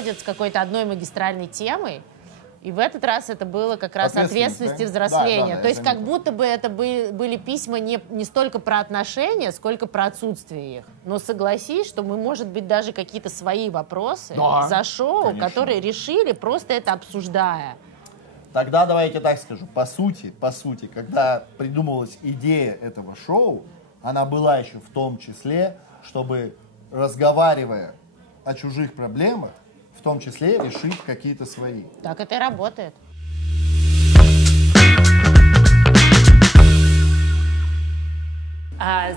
приходят с какой-то одной магистральной темой, и в этот раз это было как раз ответственность и взросление. То есть как будто бы это были письма не столько про отношения, сколько про отсутствие их. Но согласись, что мы, может быть, даже какие-то свои вопросы за шоу, которые решили, просто это обсуждая. Тогда давайте так скажу. По сути, когда придумывалась идея этого шоу, она была еще в том числе, чтобы, разговаривая о чужих проблемах, в том числе решить какие-то свои. Так это и работает.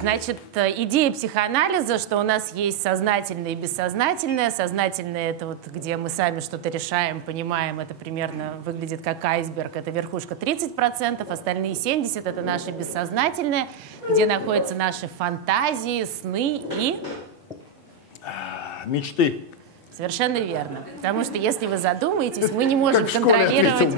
Значит, идея психоанализа, что у нас есть сознательное и бессознательное. Сознательное — это вот где мы сами что-то решаем, понимаем, это примерно выглядит как айсберг, это верхушка 30%, остальные 70% — это наше бессознательное, где находятся наши фантазии, сны и... Мечты. Совершенно верно. Потому что если вы задумаетесь, мы не можем контролировать...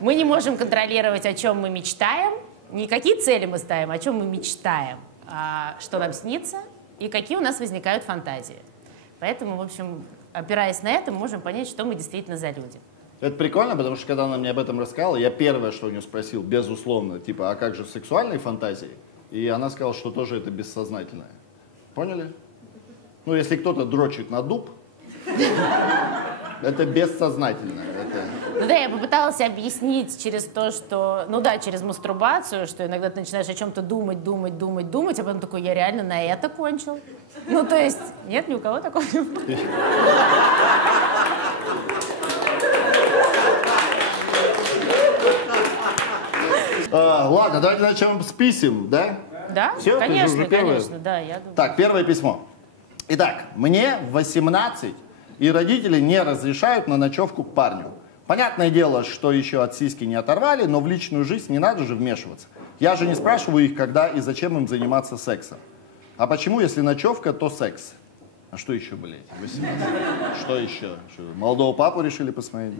Мы не можем контролировать, о чем мы мечтаем, не какие цели мы ставим, о чем мы мечтаем, а что нам снится и какие у нас возникают фантазии. Поэтому, в общем, опираясь на это, мы можем понять, что мы действительно за люди. Это прикольно, потому что когда она мне об этом рассказала, я первое, что у нее спросил, безусловно, типа, а как же сексуальные фантазии? И она сказала, что тоже это бессознательное. Поняли? Ну, если кто-то дрочит на дуб, это бессознательное. Ну да, я попыталась объяснить через то, что, ну да, через мастурбацию, что иногда ты начинаешь о чем-то думать, а потом такой, я реально на это кончил. Ну, то есть, нет, ни у кого такого не было. Ладно, давайте начнем с писем, да? Да? Все, конечно, да, я думаю. Так, первое письмо. Итак, мне 18, и родители не разрешают на ночевку к парню. Понятное дело, что еще от сиськи не оторвали, но в личную жизнь не надо же вмешиваться. Я же не спрашиваю их, когда и зачем им заниматься сексом. А почему, если ночевка, то секс? А что еще, блядь, 18? Что еще? Что, молодого папу решили посмотреть?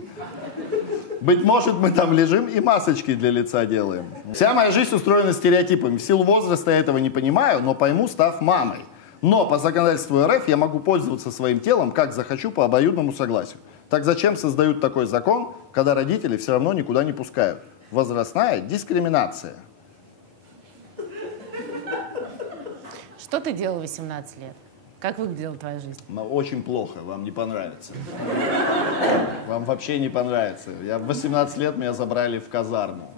Быть может, мы там лежим и масочки для лица делаем. Вся моя жизнь устроена стереотипами. В силу возраста я этого не понимаю, но пойму, став мамой. Но по законодательству РФ я могу пользоваться своим телом, как захочу, по обоюдному согласию. Так зачем создают такой закон, когда родители все равно никуда не пускают? Возрастная дискриминация. Что ты делал в 18 лет? Как выглядела твоя жизнь? Очень плохо, вам не понравится. Вам вообще не понравится. Я в 18 лет меня забрали в казарму.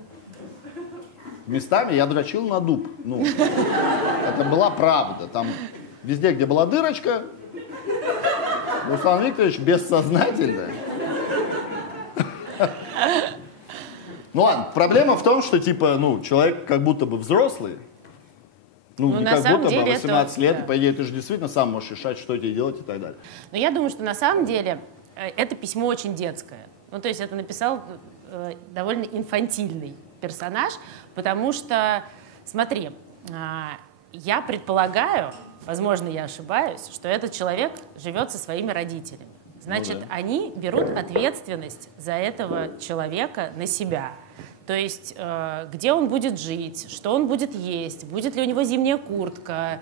Местами я дрочил на дуб. Ну, это была правда. Там везде, где была дырочка, Руслан Викторович бессознательно. Ну ладно, проблема в том, что типа, ну, человек как будто бы взрослый. Ну, не как будто бы 18 лет, да. По идее, ты же действительно сам можешь решать, что тебе делать и так далее. Но я думаю, что на самом деле это письмо очень детское. Ну, то есть это написал довольно инфантильный персонаж, потому что, смотри, я предполагаю, возможно, я ошибаюсь, что этот человек живет со своими родителями. Значит, они берут ответственность за этого человека на себя. То есть, где он будет жить, что он будет есть, будет ли у него зимняя куртка,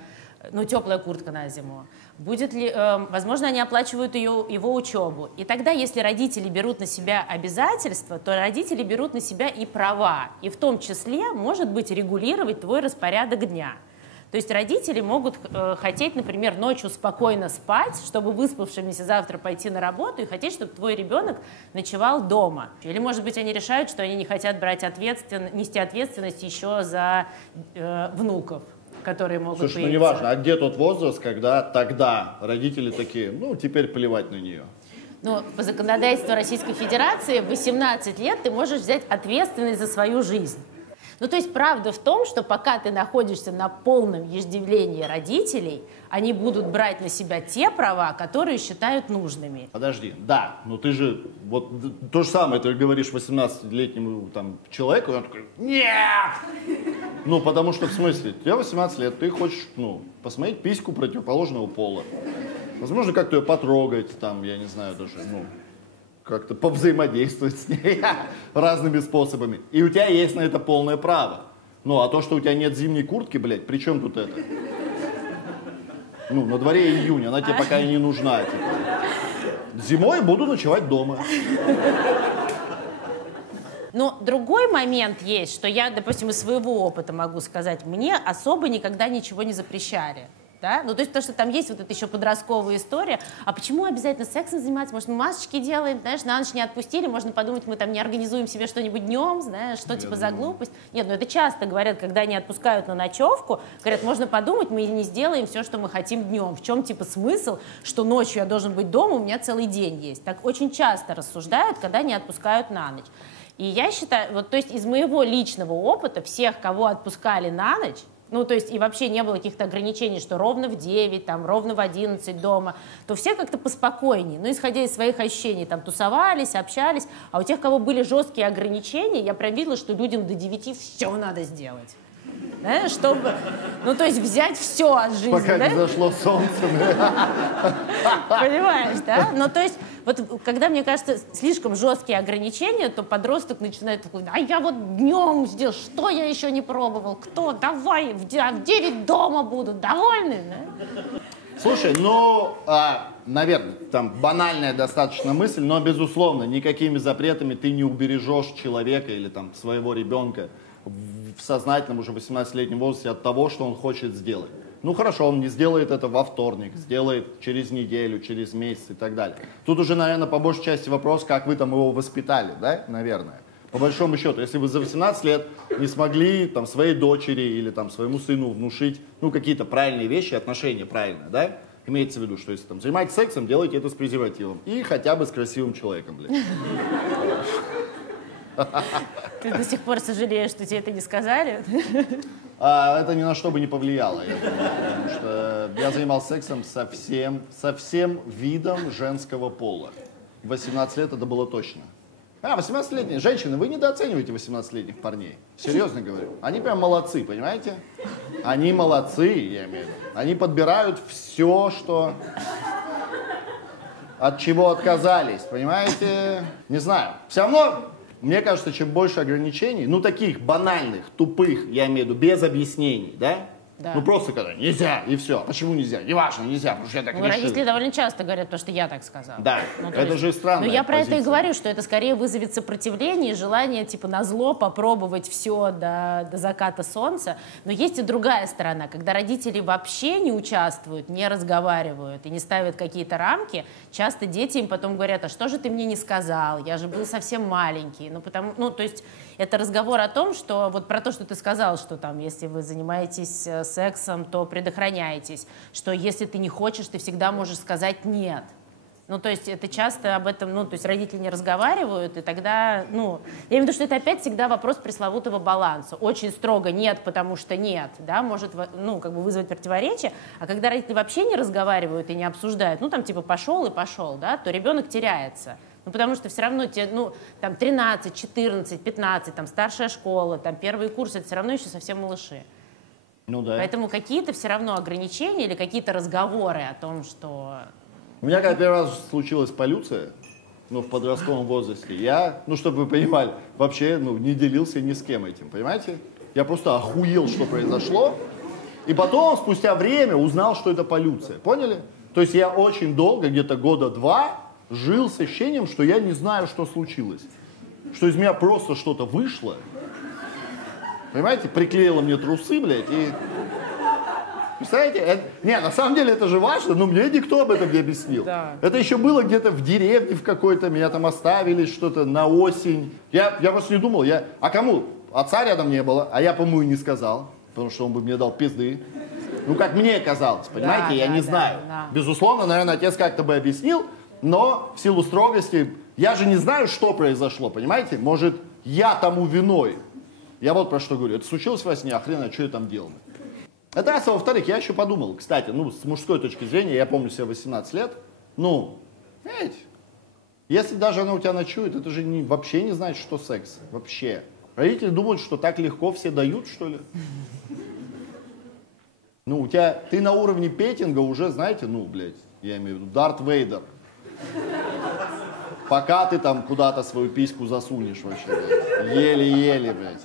ну, теплая куртка на зиму, будет ли, возможно, они оплачивают его учебу. И тогда, если родители берут на себя обязательства, то родители берут на себя и права. И в том числе, может быть, регулировать твой распорядок дня. То есть родители могут хотеть, например, ночью спокойно спать, чтобы выспавшимися завтра пойти на работу, и хотеть, чтобы твой ребенок ночевал дома. Или, может быть, они решают, что они не хотят нести ответственность еще за внуков, которые могут появиться. Слушай, ну неважно, а где тот возраст, когда тогда родители такие, ну, теперь плевать на нее? Ну, по законодательству Российской Федерации в 18 лет ты можешь взять ответственность за свою жизнь. Ну, то есть правда в том, что пока ты находишься на полном иждивлении родителей, они будут брать на себя те права, которые считают нужными. Подожди, да, но ты же, вот то же самое ты говоришь 18-летнему там человеку, и он такой, нет! Ну, потому что в смысле, тебе 18 лет, ты хочешь, ну, посмотреть письку противоположного пола. Возможно, как-то ее потрогать, там, я не знаю даже, ну, как-то повзаимодействовать с ней разными способами. И у тебя есть на это полное право. Ну, а то, что у тебя нет зимней куртки, блядь, при чем тут это? Ну, на дворе июнь, она тебе пока и не нужна. Типа. Зимой буду ночевать дома. Но другой момент есть, что я, допустим, из своего опыта могу сказать, мне особо никогда ничего не запрещали. Да? Ну, то есть, потому что там есть вот эта еще подростковая история. А почему обязательно сексом заниматься? Может, мы масочки делаем, знаешь, на ночь не отпустили, можно подумать, мы там не организуем себе что-нибудь днем, знаешь, что типа за глупость. Нет, ну это часто говорят, когда они отпускают на ночевку, говорят, можно подумать, мы не сделаем все, что мы хотим днем. В чем типа смысл, что ночью я должен быть дома, у меня целый день есть. Так очень часто рассуждают, когда не отпускают на ночь. И я считаю, вот, то есть из моего личного опыта всех, кого отпускали на ночь, ну, то есть и вообще не было каких-то ограничений, что ровно в 9, там, ровно в 11 дома, то все как-то поспокойнее. Ну, исходя из своих ощущений, там, тусовались, общались. А у тех, кого были жесткие ограничения, я прям видела, что людям до 9 все надо сделать. Да, чтобы, ну, то есть взять все от жизни. Пока да? не зашло солнце. Понимаешь, да? Ну, то есть, вот когда, мне кажется, слишком жесткие ограничения, то подросток начинает такой, а я вот днем сделал, что я еще не пробовал, кто, давай, в 9 дома буду, довольны, да? Слушай, ну, наверное, там банальная достаточно мысль, но, безусловно, никакими запретами ты не убережешь человека или там своего ребенка в сознательном уже 18-летнем возрасте от того, что он хочет сделать. Ну хорошо, он не сделает это во вторник, сделает через неделю, через месяц и так далее. Тут уже, наверное, по большей части вопрос, как вы там его воспитали, да, наверное. По большому счету, если вы за 18 лет не смогли там своей дочери или там своему сыну внушить, ну, какие-то правильные вещи, отношения правильные, да, имеется в виду, что если там занимаетесь сексом, делайте это с презервативом и хотя бы с красивым человеком, блядь. Ты до сих пор сожалеешь, что тебе это не сказали? Это ни на что бы не повлияло, я думаю, потому что я занимался сексом со всем видом женского пола. В 18 лет это было точно. 18-летние женщины, вы недооцениваете 18-летних парней. Серьезно говорю. Они прям молодцы, понимаете? Они молодцы, я имею в виду. Они подбирают все, что... От чего отказались, понимаете? Не знаю. Все равно... Мне кажется, чем больше ограничений, ну таких банальных, тупых, я имею в виду, без объяснений, да? Да. Ну просто когда нельзя, и все. Почему нельзя? Не важно, нельзя, потому что я так решил. Родители довольно часто говорят, потому что я так сказала. Да, ну, это же странная Но я про позиция. это и говорю, что это скорее вызовет сопротивление, желание типа назло попробовать все до заката солнца. Но есть и другая сторона, когда родители вообще не участвуют, не разговаривают и не ставят какие-то рамки, часто дети им потом говорят, а что же ты мне не сказал, я же был совсем маленький. Ну, то есть это разговор о том, что вот про то, что ты сказал, что там, если вы занимаетесь сексом, то предохраняйтесь, что если ты не хочешь, ты всегда можешь сказать «нет». Ну, то есть это часто об этом, ну, то есть родители не разговаривают, и тогда, ну, я имею в виду, что это опять всегда вопрос пресловутого баланса. Очень строго «нет», потому что «нет», да, может, ну, как бы вызвать противоречие, а когда родители вообще не разговаривают и не обсуждают, ну, там, типа, пошел и пошел, да, то ребенок теряется. Ну, потому что все равно тебе, ну, там, 13, 14, 15, там, старшая школа, там, первый курс, это все равно еще совсем малыши. Ну да. Поэтому какие-то все равно ограничения или какие-то разговоры о том, что... У меня когда первый раз случилась полюция, ну, в подростковом возрасте, я, ну, чтобы вы понимали, вообще, ну, не делился ни с кем этим, понимаете? Я просто охуел, что произошло, и потом, спустя время, узнал, что это полюция, поняли? То есть я очень долго, где-то года 2, жил с ощущением, что я не знаю, что случилось. Что из меня просто что-то вышло. Понимаете, приклеила мне трусы, блядь, и... Представляете? Не, на самом деле это же важно, но мне никто об этом не объяснил. Да. Это еще было где-то в деревне в какой-то, меня там оставили что-то на осень. Я просто не думал, а кому? Отца рядом не было, а я, по-моему, и не сказал, потому что он бы мне дал пизды. Ну, как мне казалось, понимаете, Да, я да, не да, знаю. да. Безусловно, наверное, отец как-то бы объяснил, но в силу строгости, я же не знаю, что произошло, понимаете? Может, я тому виной. Я вот про что говорю. Это случилось во сне, а хрена, что я там делал? Это раз, а во-вторых, я еще подумал, кстати, ну, с мужской точки зрения, я помню себе 18 лет, ну, знаете, если даже она у тебя ночует, это же вообще не значит, что секс. Вообще. Родители думают, что так легко все дают, что ли? Ну, у тебя, ты на уровне петинга уже, знаете, ну, блядь, я имею в виду, Дарт Вейдер. Пока ты там куда-то свою письку засунешь вообще, блядь. Еле-еле, блядь.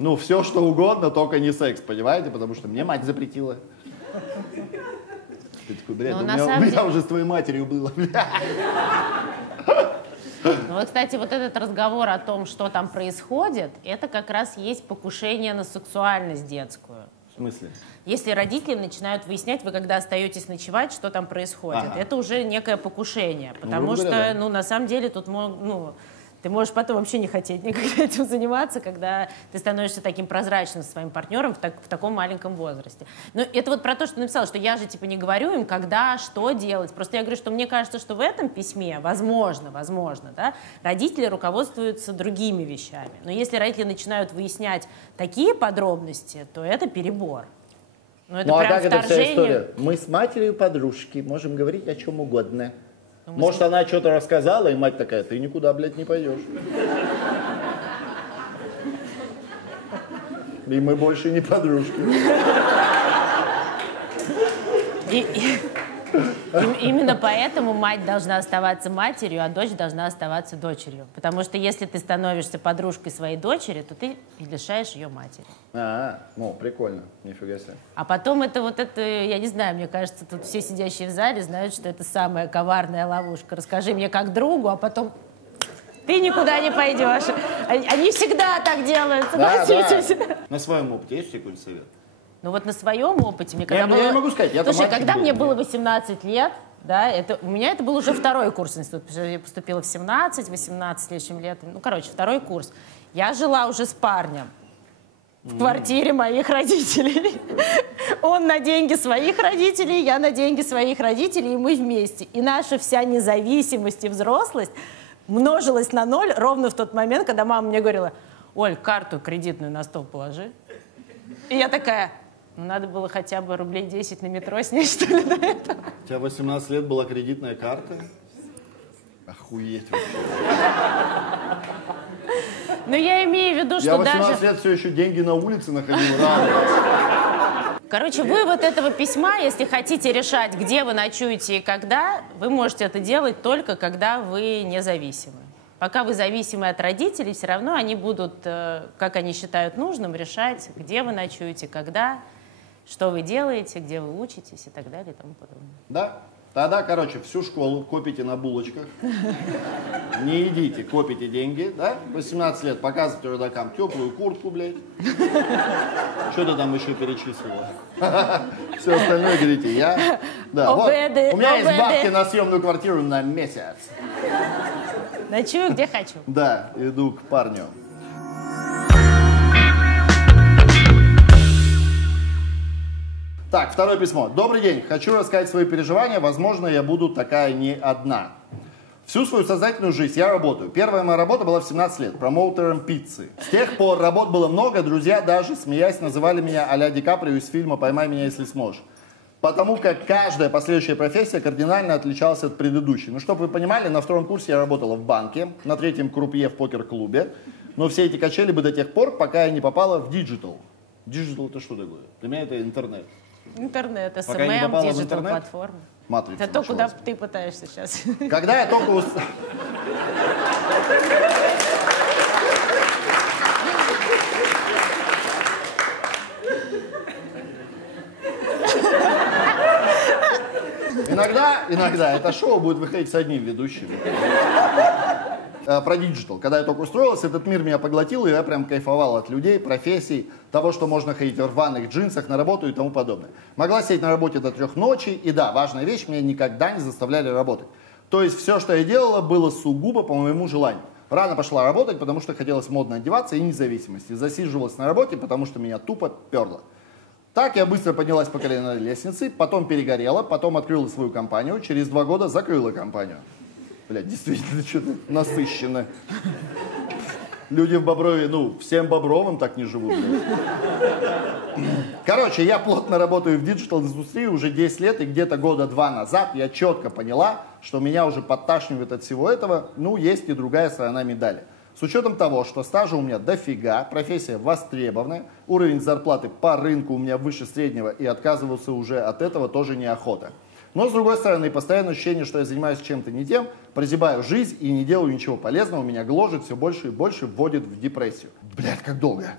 Ну, все что угодно, только не секс, понимаете? Потому что мне мать запретила. Ты такой, блядь, Но у на меня самом деле- уже с твоей матерью было, блядь. Ну вот, кстати, вот этот разговор о том, что там происходит, это как раз есть покушение на сексуальность детскую. В смысле? Если родители начинают выяснять, вы когда остаетесь ночевать, что там происходит, Ага. это уже некое покушение. Потому грубо что, говоря, да. ну, на самом деле, тут, ты можешь потом вообще не хотеть никогда этим заниматься, когда ты становишься таким прозрачным со своим партнером в таком маленьком возрасте. Но это вот про то, что написала, что я же типа не говорю им, когда, что делать. Просто я говорю, что мне кажется, что в этом письме, возможно, да, родители руководствуются другими вещами. Но если родители начинают выяснять такие подробности, то это перебор. Ну, это Ну а прям как эта вся вторжение. история? Мы с матерью подружки можем говорить о чем угодно. Ну, мы Может, она что-то рассказала, и мать такая, ты никуда, блядь, не пойдешь. И мы больше не подружки. Именно поэтому мать должна оставаться матерью, а дочь должна оставаться дочерью. Потому что если ты становишься подружкой своей дочери, то ты и лишаешь ее матери. Ну, прикольно, нифига себе. А потом я не знаю, мне кажется, тут все сидящие в зале знают, что это самая коварная ловушка. Расскажи мне как другу, а потом ты никуда не пойдешь. Они всегда так делают, согласитесь. На своем опыте есть какой-нибудь совет? Ну вот на своем опыте, мне Я не могу сказать, я-то Слушай, мальчик когда был, мне да. было 18 лет, да, у меня это был уже второй курс института, потому что я поступила в 17-18 с лишним лет, второй курс. Я жила уже с парнем в квартире моих родителей. Он на деньги своих родителей, я на деньги своих родителей, и мы вместе. И наша вся независимость и взрослость множилась на ноль ровно в тот момент, когда мама мне говорила: Оль, карту кредитную на стол положи. И я такая: ну, надо было хотя бы рублей 10 на метро снять, что ли, до этого. У тебя 18 лет была кредитная карта? Охуеть вообще. Но я имею в виду, что Я 18 даже... лет все еще деньги на улице находил, радовался. Короче, вывод этого письма, если хотите решать, где вы ночуете и когда, вы можете это делать только, когда вы независимы. Пока вы зависимы от родителей, все равно они будут, как они считают нужным, решать, где вы ночуете, когда, что вы делаете, где вы учитесь и так далее и тому подобное. Да? Тогда, короче, всю школу копите на булочках. Не едите, копите деньги, да? 18 лет показывайте родакам теплую куртку, блядь. Что ты там еще перечислила? Все остальное говорите, я... Да, вот. У меня есть бабки на съемную квартиру на месяц. Ночую, где хочу. Да, иду к парню. Так, второе письмо. Добрый день. Хочу рассказать свои переживания. Возможно, я буду такая не одна. Всю свою сознательную жизнь я работаю. Первая моя работа была в 17 лет, промоутером пиццы. С тех пор работ было много, друзья даже, смеясь, называли меня а-ля Ди Каприо из фильма «Поймай меня, если сможешь». Потому как каждая последующая профессия кардинально отличалась от предыдущей. Ну, чтобы вы понимали, на втором курсе я работала в банке, на третьем крупье в покер-клубе. Но все эти качели бы до тех пор, пока я не попала в диджитал. Диджитал это что такое? Для меня это интернет. Интернет, Пока я не СММ, попала в диджитал интернет, платформа. матрица Это то, куда началась. ты пытаешься сейчас. Когда я только... Иногда это шоу будет выходить с одним ведущим. Про диджитал. Когда я только устроился, этот мир меня поглотил, и я прям кайфовал от людей, профессий, того, что можно ходить в рваных джинсах на работу и тому подобное. Могла сидеть на работе до 3 ночи, и да, важная вещь, меня никогда не заставляли работать. То есть все, что я делала, было сугубо по моему желанию. Рано пошла работать, потому что хотелось модно одеваться и независимости. Засиживалась на работе, потому что меня тупо перло. Так я быстро поднялась по карьерной лестнице, потом перегорела, потом открыла свою компанию, через 2 года закрыла компанию. Блядь, действительно, что-то насыщенно. Люди в Боброве, всем Бобровым так не живут. Блядь. Короче, я плотно работаю в диджитал-индустрии уже 10 лет, и где-то 2 года назад я четко поняла, что меня уже подташнивает от всего этого, есть и другая сторона медали. С учетом того, что стажа у меня дофига, профессия востребованная, уровень зарплаты по рынку у меня выше среднего, и отказываться уже от этого тоже неохота. Но, с другой стороны, постоянное ощущение, что я занимаюсь чем-то не тем, прозябаю жизнь и не делаю ничего полезного, меня гложет все больше и больше, вводит в депрессию. Блядь, как долго.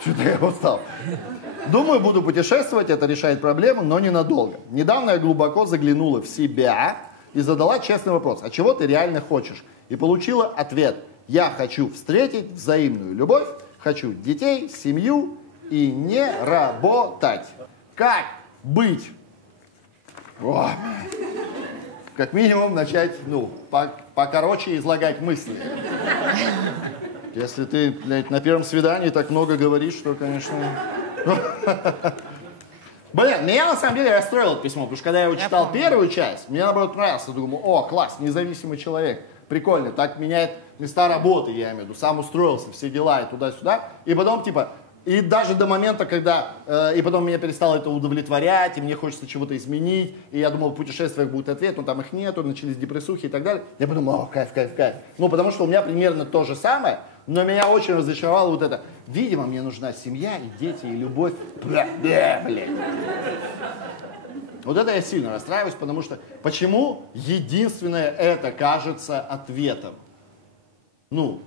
Что-то я устал. Думаю, буду путешествовать, это решает проблему, но ненадолго. Недавно я глубоко заглянула в себя и задала честный вопрос, а чего ты реально хочешь? И получила ответ, я хочу встретить взаимную любовь, хочу детей, семью и не работать. Как быть? О, как минимум начать, покороче излагать мысли. Если ты, блядь, на первом свидании так много говоришь, что, конечно... Блин, меня на самом деле расстроило это письмо, потому что когда я его читал первую часть, мне наоборот нравилось. Я думаю, о, класс, независимый человек, прикольно, так меняет места работы, я имею в виду, сам устроился, все дела и туда-сюда. И потом, типа, и даже до момента, когда, и потом меня перестало это удовлетворять, и мне хочется чего-то изменить, и я думал, в путешествиях будет ответ, но там их нету, начались депрессухи и так далее. Я подумал, о, кайф, кайф, кайф. Ну, потому что у меня примерно то же самое, но меня очень разочаровало вот это. Видимо, мне нужна семья, и дети, и любовь. Блядь. Вот это я сильно расстраиваюсь, потому что почему единственное это кажется ответом? Ну,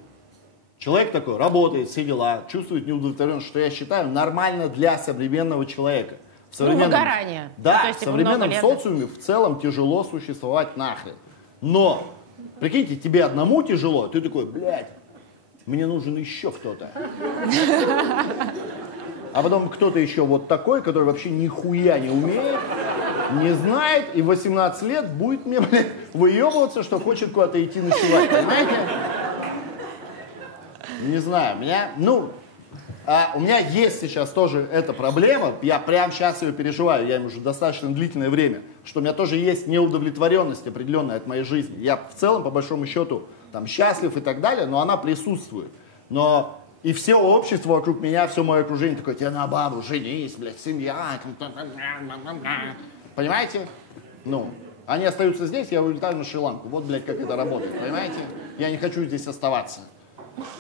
человек такой, работает, все дела, чувствует неудовлетворенность, что я считаю нормально для современного человека. В современном, выгорание. Да, ну, в современном социуме в целом тяжело существовать нахрен. Но, прикиньте, тебе одному тяжело, ты такой, блядь, мне нужен еще кто-то. А потом кто-то еще вот такой, который вообще нихуя не умеет, не знает, и в 18 лет будет мне, блядь, выебываться, что хочет куда-то идти ночевать, понимаете? Не знаю, у меня есть сейчас тоже эта проблема, я прямо сейчас ее переживаю, я уже достаточно длительное время, что у меня тоже есть неудовлетворенность определенная от моей жизни. Я в целом, по большому счету, там, счастлив и так далее, но она присутствует. Но и все общество вокруг меня, все мое окружение такое, тебе на бабу, женись, блядь, семья. Понимаете? Ну, они остаются здесь, я улетаю на Шри-Ланку. Вот, блядь, как это работает, понимаете? Я не хочу здесь оставаться.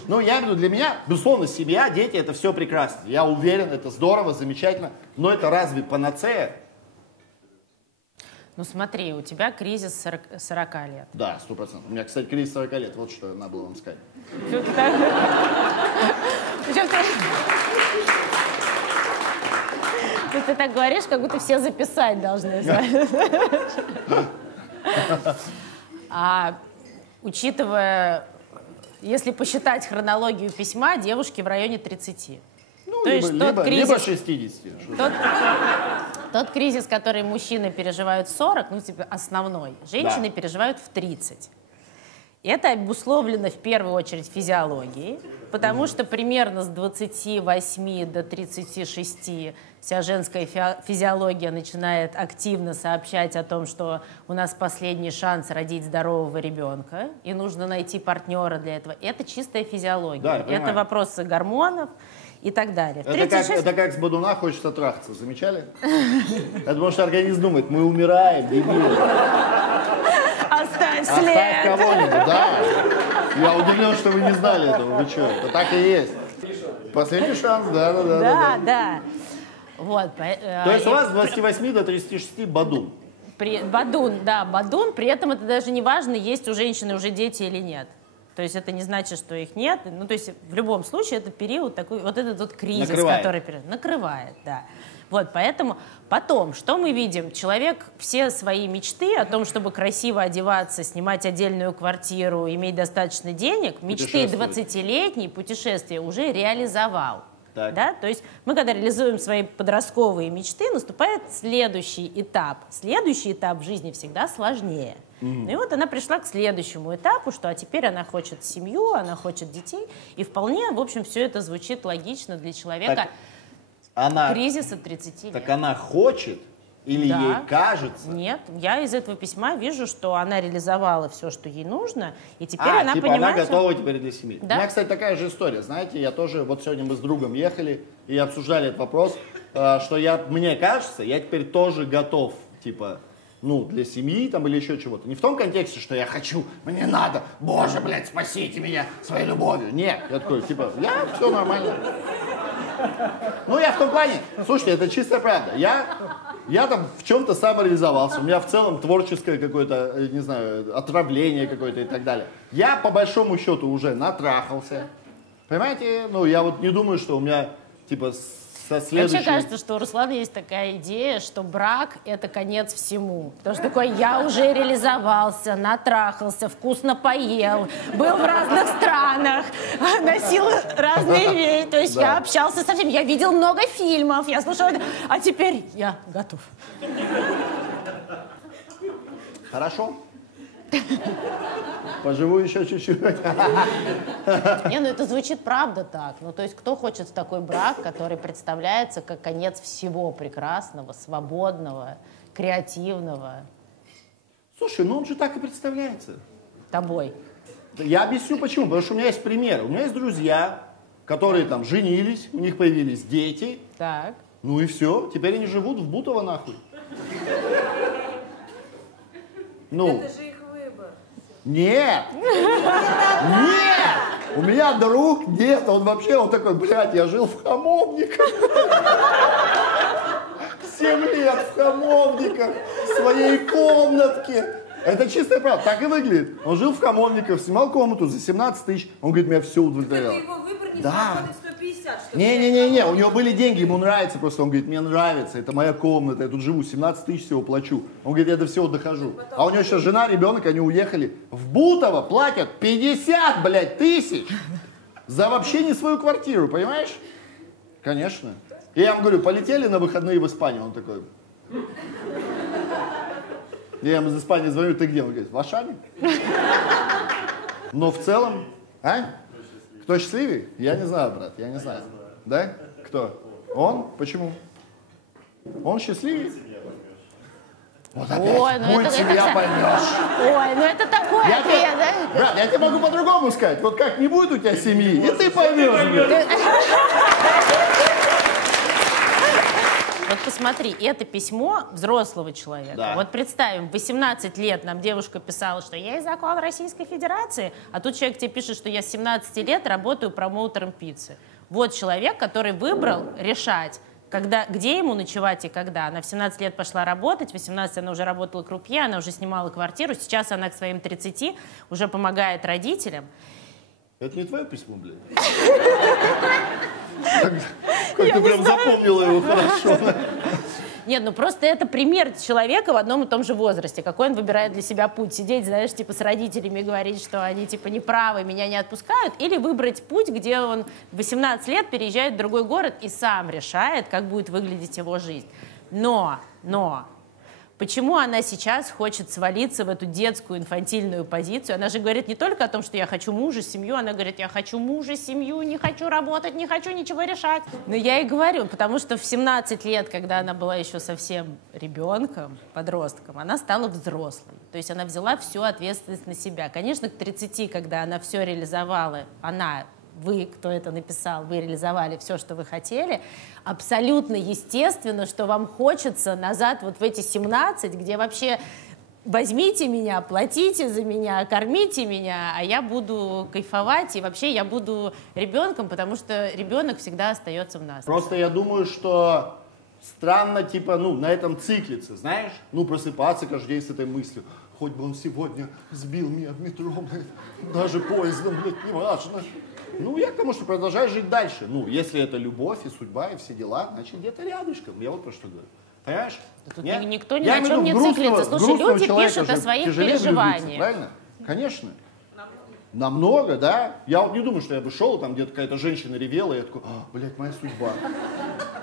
Ну, я имею в виду, для меня, безусловно, семья, дети, это все прекрасно. Я уверен, это здорово, замечательно. Но это разве панацея? Ну смотри, у тебя кризис 40 лет. Да, 100%. У меня, кстати, кризис 40 лет. Вот что надо было вам сказать. Ты так говоришь, как будто все записать должны. А учитывая, если посчитать хронологию письма, девушки в районе 30. Ну, либо 60. Тот кризис, который мужчины переживают в 40, ну, типа основной, женщины переживают в 30. И это обусловлено в первую очередь физиологией, потому что примерно с 28 до 36 вся женская физиология начинает активно сообщать о том, что у нас последний шанс родить здорового ребенка, и нужно найти партнера для этого. Это чистая физиология. Да, это вопросы гормонов и так далее. Это как с бодуна хочется трахаться, замечали? Это потому что организм думает, мы умираем, дебилы. Оставь след. Оставь кого-нибудь, да. Я удивлен, что вы не знали этого, вы что? Это так и есть. Последний шанс, да. Вот. То есть у вас с 28 до 36 бадун. Бадун. При этом это даже не важно, есть у женщины уже дети или нет. То есть это не значит, что их нет. Ну, то есть в любом случае это период такой, вот этот вот кризис, который накрывает, да. Вот, поэтому потом, что мы видим? Человек все свои мечты о том, чтобы красиво одеваться, снимать отдельную квартиру, иметь достаточно денег, мечты 20-летней путешествия уже реализовал. Да? То есть мы, когда реализуем свои подростковые мечты, наступает следующий этап. Следующий этап в жизни всегда сложнее. И вот она пришла к следующему этапу, что теперь она хочет семью, она хочет детей. И вполне, в общем, все это звучит логично для человека кризиса 30 лет. Так она хочет или ей кажется? Нет, я из этого письма вижу, что она реализовала все, что ей нужно, и теперь она понимает... она готова теперь для семьи. Да? У меня, кстати, такая же история. Знаете, я тоже, вот сегодня мы с другом ехали и обсуждали этот вопрос, что мне кажется, я теперь тоже готов, типа... для семьи там или еще чего-то. Не в том контексте, что я хочу, мне надо, боже, блядь, спасите меня своей любовью. Нет, я такой, типа, все нормально. Я в том плане, слушайте, это чистая правда. Я там в чем-то самореализовался, у меня в целом творческое какое-то, не знаю, отравление какое-то и так далее. Я по большому счету уже натрахался. Понимаете, я вот не думаю, что у меня, типа, Вообще кажется, что у Руслана есть такая идея, что брак — это конец всему. Потому что такой, я уже реализовался, натрахался, вкусно поел, был в разных странах, носил разные вещи. То есть я общался со всеми, я видел много фильмов, я слушала, а теперь я готов. Хорошо. Поживу еще чуть-чуть. Не, ну это звучит правда так. Ну то есть кто хочет в такой брак, который представляется как конец всего прекрасного, свободного, креативного? Слушай, ну он же так и представляется. Тобой. Я объясню почему. Потому что у меня есть пример. У меня есть друзья, которые там женились, у них появились дети. Так. Ну и все. Теперь они живут в Бутово нахуй. Ну. Это же их выбор. Нет! Нет! У меня друг, нет, он вообще, он такой, блядь, я жил в Хамовниках. 7 лет в Хамовниках, в своей комнатке. Это чистая правда, так и выглядит. Он жил в Хамовниках, снимал комнату за 17 тысяч. Он говорит, меня все удовлетворяло. Это его выбор, не Да. 150, что ли? Не-не-не, у него были деньги, ему нравится просто. Он говорит, мне нравится, это моя комната, я тут живу, 17 тысяч всего плачу. Он говорит, я до всего дохожу. А у него сейчас жена, ребенок, они уехали в Бутово, платят 50, блядь, тысяч за вообще не свою квартиру, понимаешь? Конечно. И я ему говорю, полетели на выходные в Испанию. Он такой... Я ему из Испании звоню, ты где? Он говорит, в Ашане. Но в целом... А? Кто счастливый? Я не знаю, брат, я не знаю. Да? Кто? Он? Почему? Он счастливый? Вот опять. Ой, ну Будет это семья, поймешь. Ой, ну это такой Я ответ, тебе, да? брат, я тебе могу по-другому сказать. Вот как не будет у тебя семьи, и ты поймешь. блин. Вот посмотри, это письмо взрослого человека. Да. Вот представим, в 18 лет нам девушка писала, что есть закон Российской Федерации, а тут человек тебе пишет, что я с 17 лет работаю промоутером пиццы. Вот человек, который выбрал решать, когда, где ему ночевать и когда. Она в 17 лет пошла работать, в 18 она уже работала крупье, она уже снимала квартиру, сейчас она к своим 30 уже помогает родителям. Это не твое письмо, блядь? Как ты прям запомнила его хорошо. Нет, ну просто это пример человека в одном и том же возрасте. Какой он выбирает для себя путь. Сидеть, знаешь, типа с родителями и говорить, что они типа неправы, меня не отпускают. Или выбрать путь, где он в 18 лет переезжает в другой город и сам решает, как будет выглядеть его жизнь. Но, почему она сейчас хочет свалиться в эту детскую инфантильную позицию? Она же говорит не только о том, что я хочу мужа, семью, она говорит, я хочу мужа, семью, не хочу работать, не хочу ничего решать. Но я и говорю, потому что в 17 лет, когда она была еще совсем ребенком, подростком, она стала взрослой. То есть она взяла всю ответственность на себя. Конечно, к 30, когда она все реализовала, вы, кто это написал, вы реализовали все, что вы хотели, абсолютно естественно, что вам хочется назад вот в эти 17, где вообще возьмите меня, платите за меня, кормите меня, а я буду кайфовать, и вообще я буду ребенком, потому что ребенок всегда остается в нас. Просто я думаю, что странно, типа, на этом циклиться, знаешь? Просыпаться каждый день с этой мыслью. Хоть бы он сегодня сбил меня в метро, блядь, даже поездом, блядь, неважно. Я к тому, что продолжаю жить дальше. Если это любовь и судьба, и все дела, значит, где-то рядышком. Я вот про что говорю. Понимаешь? Тут никто ни на чем не циклится. Слушай, люди пишут о своих переживаниях. Правильно? Конечно. Намного, да? Я вот не думаю, что я бы шел, там где-то какая-то женщина ревела, и я такой, блядь, моя судьба.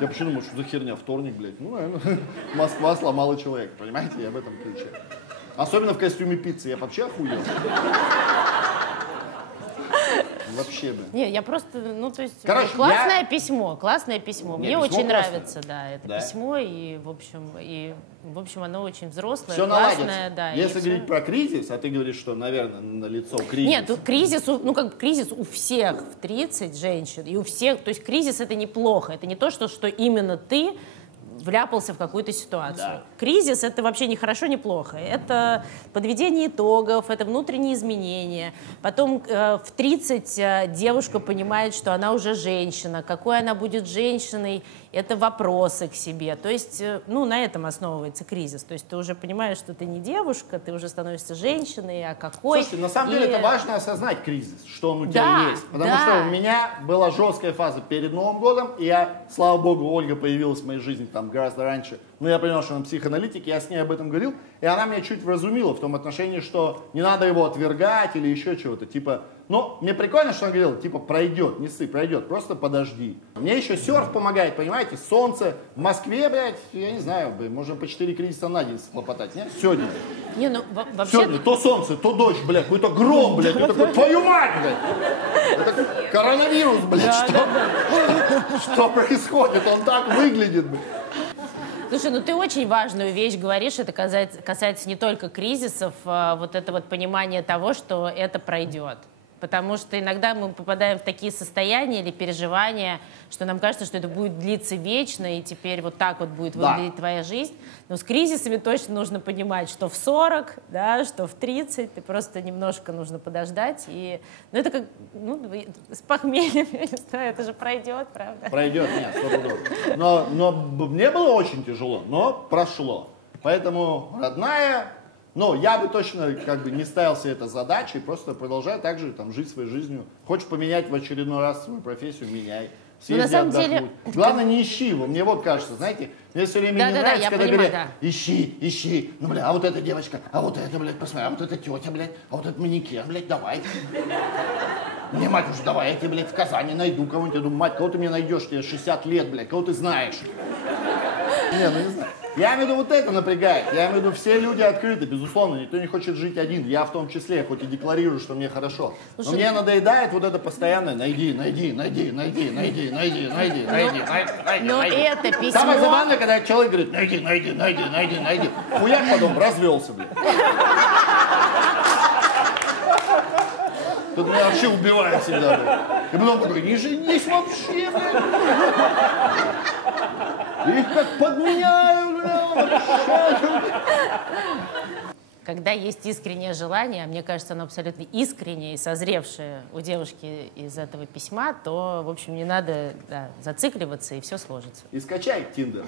Я почему думаю, что за херня, вторник, блядь. Наверное, Москва сломала человека, понимаете? Я в этом ключе. Особенно в костюме пиццы. Я вообще охуел. Вообще, блин. Не, я просто, то есть, Короче, классное письмо. Мне письмо очень классное. нравится, да, это письмо, и в общем, оно очень взрослое, все классное, наладится. да. Если говорить про кризис, а ты говоришь, что, наверное, налицо кризис. Нет, тут кризис, кризис у всех в 30 женщин, и у всех, то есть кризис это неплохо, это не то, что именно ты вляпался в какую-то ситуацию. Да. кризис — это вообще не хорошо, не плохо. Это подведение итогов, это внутренние изменения. Потом в 30 девушка понимает, что она уже женщина. Какой она будет женщиной — это вопросы к себе. То есть, ну, на этом основывается кризис. То есть ты уже понимаешь, что ты не девушка, ты уже становишься женщиной, а какой. Слушайте, на самом деле это важно осознать кризис, что он у тебя Да, есть. Потому да. что у меня была жесткая фаза перед Новым годом, и я, слава богу, Ольга появилась в моей жизни там гораздо раньше. Но я понял, что она психоаналитик, я с ней об этом говорил, и она меня чуть вразумила в том отношении, что не надо его отвергать или еще чего-то. Типа, ну, мне прикольно, что она говорила, типа, пройдет, не ссы, пройдет, просто подожди. Мне еще серф помогает, понимаете, солнце. В Москве, блядь, я не знаю, можно по 4 кризиса на день схлопотать, нет? Сегодня. Не, ну, вообще... Сегодня то солнце, то дождь, блядь, какой-то гром, блядь, и такой, твою мать, блядь. Это коронавирус, блядь, что происходит? Он так выглядит, блядь. Слушай, ну ты очень важную вещь говоришь, это касается не только кризисов, вот это вот понимание того, что это пройдет. Потому что иногда мы попадаем в такие состояния или переживания, что нам кажется, что это будет длиться вечно, и теперь вот так вот будет выглядеть твоя жизнь. Но с кризисами точно нужно понимать, что в 40, да, что в 30, ты просто немножко нужно подождать. И, ну, это как с похмельем, я не знаю, это же пройдет, правда? Пройдет, нет, стопудово. Но мне было очень тяжело, но прошло. Поэтому, родная... Но я бы точно как бы не ставил себе это задачей, просто продолжай так же там, жить своей жизнью. Хочешь поменять в очередной раз свою профессию, меняй. Съезди, на самом отдохнуть. деле... Главное, не ищи его. Мне вот кажется, знаете, мне все время не нравится, когда говорят, ищи. Ну, бля, а вот эта девочка, а вот это, блядь, посмотри, а вот эта тетя, блядь, а вот этот манекен, блядь, давай. Мне, мать, уже давай, я тебе, блядь, в Казани найду кого-нибудь. Я думаю, мать, кого ты мне найдешь, тебе 60 лет, блядь, кого ты знаешь? Не, ну не знаю. Я имею в виду вот это напрягает. Я имею в виду, все люди открыты, безусловно, никто не хочет жить один. Я в том числе, хоть и декларирую, что мне хорошо. Но мне надоедает вот это постоянное найди. Но это письмо... Самое забавное, когда человек говорит найди. Хуяк потом развелся, блядь. Тут меня вообще убивает всегда, блядь. И потом такой, не женись вообще, блядь. Их как подменяю, блядь. Когда есть искреннее желание, а мне кажется, оно абсолютно искреннее и созревшее у девушки из этого письма, то, в общем, не надо зацикливаться, и все сложится. И скачай Тиндер.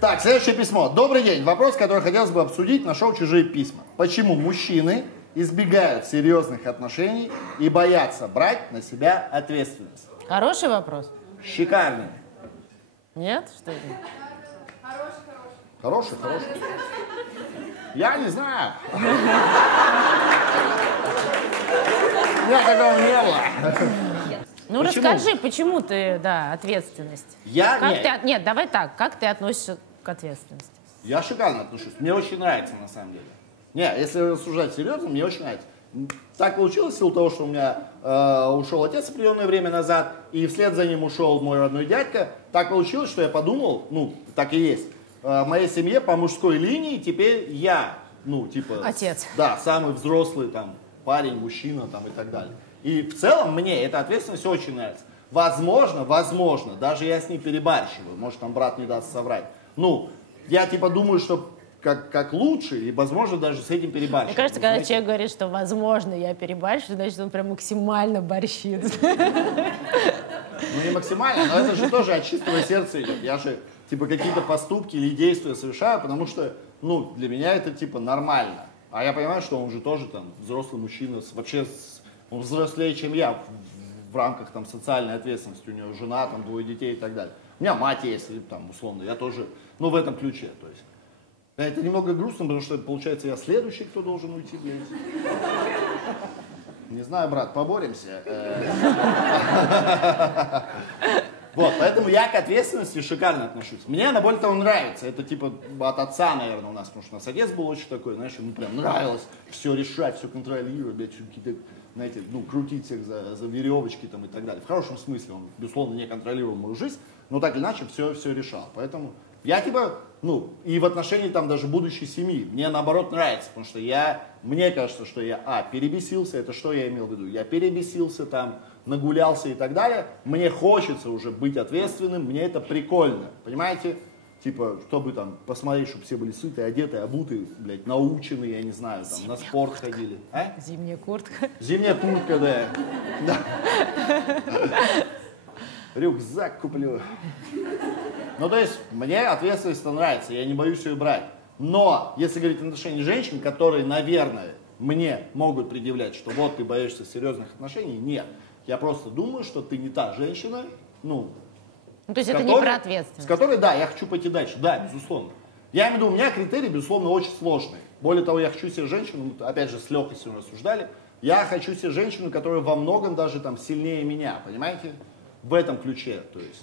Так, следующее письмо. Добрый день. Вопрос, который хотелось бы обсудить на шоу «Чужие письма». Почему мужчины избегают серьезных отношений и боятся брать на себя ответственность? Хороший вопрос. Шикарный. Нет? Что это? Хороший. Я не знаю. У меня такого не было. Ну, Почему? расскажи, почему ты, ответственность? Нет, давай так, как ты относишься к ответственности? Я шикарно отношусь. Мне очень нравится, на самом деле. Не, если рассуждать серьезно, мне очень нравится. Так получилось в силу того, что у меня ушел отец определенное время назад, и вслед за ним ушел мой родной дядька. Так получилось, что я подумал, так и есть. В моей семье по мужской линии теперь я, Отец. Да, самый взрослый там парень, мужчина там и так далее. И в целом мне эта ответственность очень нравится. Возможно, даже я с ней перебарщиваю, может там брат не даст соврать. Я думаю, что как лучше, и, возможно, даже с этим перебарщивать. Мне кажется, когда человек говорит, что, возможно, я перебарщиваю, значит, он прям максимально борщит. Не максимально, но это же тоже от чистого сердца идет. Я же, какие-то поступки или действия совершаю, потому что, для меня это, нормально. А я понимаю, что он же тоже, взрослый мужчина, он взрослее, чем я в рамках, социальной ответственности. У него жена, 2 детей и так далее. У меня мать есть, условно, я тоже, в этом ключе, то есть. Это немного грустно, потому что, получается, я следующий, кто должен уйти, блядь. Не знаю, брат, поборемся. Вот, поэтому я к ответственности шикарно отношусь. Мне она более того нравится. Это от отца, наверное, у нас, потому что у нас отец был очень такой, знаешь, ему прям нравилось все решать, все контролировать, блядь, какие-то, знаете, крутить всех за веревочки и так далее. В хорошем смысле он, безусловно, не контролировал мою жизнь, но так или иначе все решал. Поэтому я и в отношении даже будущей семьи, мне наоборот нравится, потому что мне кажется, что я, перебесился, это что я имел в виду? Я перебесился нагулялся и так далее. Мне хочется уже быть ответственным, мне это прикольно, понимаете? Типа, чтобы там посмотреть, чтобы все были сытые, одетые, обутые, блядь, наученные, я не знаю, там, на спорт ходили. А? Зимняя куртка. Зимняя куртка, да. Да. Рюкзак куплю. Ну, то есть, мне ответственность нравится, я не боюсь ее брать. Но, если говорить в отношении женщин, которые, наверное, мне могут предъявлять, что вот ты боишься серьезных отношений, нет. Я просто думаю, что ты не та женщина, ну, то есть это не про ответственность. С которой, да, я хочу пойти дальше, да, безусловно. Я имею в виду, у меня критерии, безусловно, очень сложные. Более того, я хочу себе женщину, мы, опять же, с легкостью рассуждали, я хочу себе женщину, которая во многом даже там сильнее меня, понимаете? В этом ключе, то есть.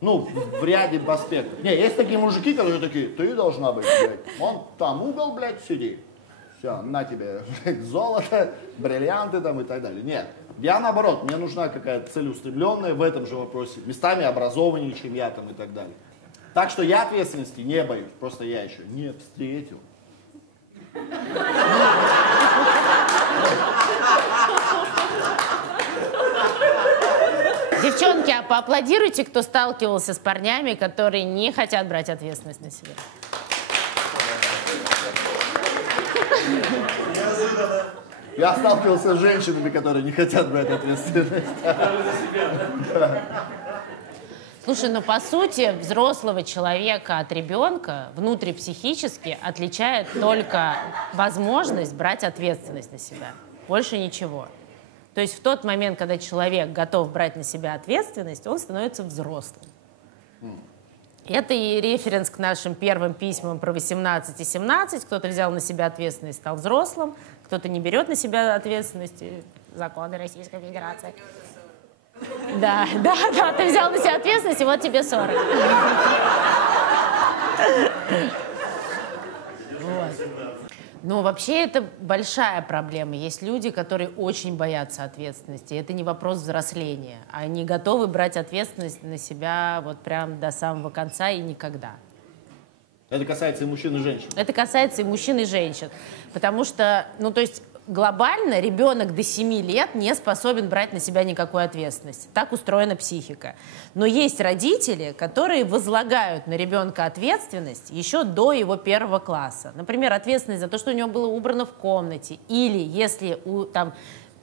Ну, в ряде аспектов. Не, есть такие мужики, которые такие, ты должна быть, блядь, вон там угол, блядь, сиди. Все, на тебе, блядь, золото, бриллианты там и так далее. Нет, я наоборот, мне нужна какая-то целеустремленная в этом же вопросе, местами образованнее, чем я там и так далее. Так что я ответственности не боюсь, просто я еще не встретил. Девчонки, а поаплодируйте, кто сталкивался с парнями, которые не хотят брать ответственность на себя. Я сталкивался с женщинами, которые не хотят брать ответственность. Слушай, ну по сути взрослого человека от ребенка внутрипсихически отличает только возможность брать ответственность на себя. Больше ничего. То есть в тот момент, когда человек готов брать на себя ответственность, он становится взрослым. Это и референс к нашим первым письмам про 18 и 17. Кто-то взял на себя ответственность, стал взрослым, кто-то не берет на себя ответственность. Законы Российской Федерации. Да, ты взял на себя ответственность, и вот тебе 40. Вот. Но вообще это большая проблема. Есть люди, которые очень боятся ответственности. Это не вопрос взросления. Они готовы брать ответственность на себя вот прям до самого конца и никогда. Это касается и мужчин, и женщин. Это касается и мужчин, и женщин. Потому что, ну то есть глобально ребенок до 7 лет не способен брать на себя никакую ответственность. Так устроена психика. Но есть родители, которые возлагают на ребенка ответственность еще до его 1 класса. Например, ответственность за то, что у него было убрано в комнате. Или если у там,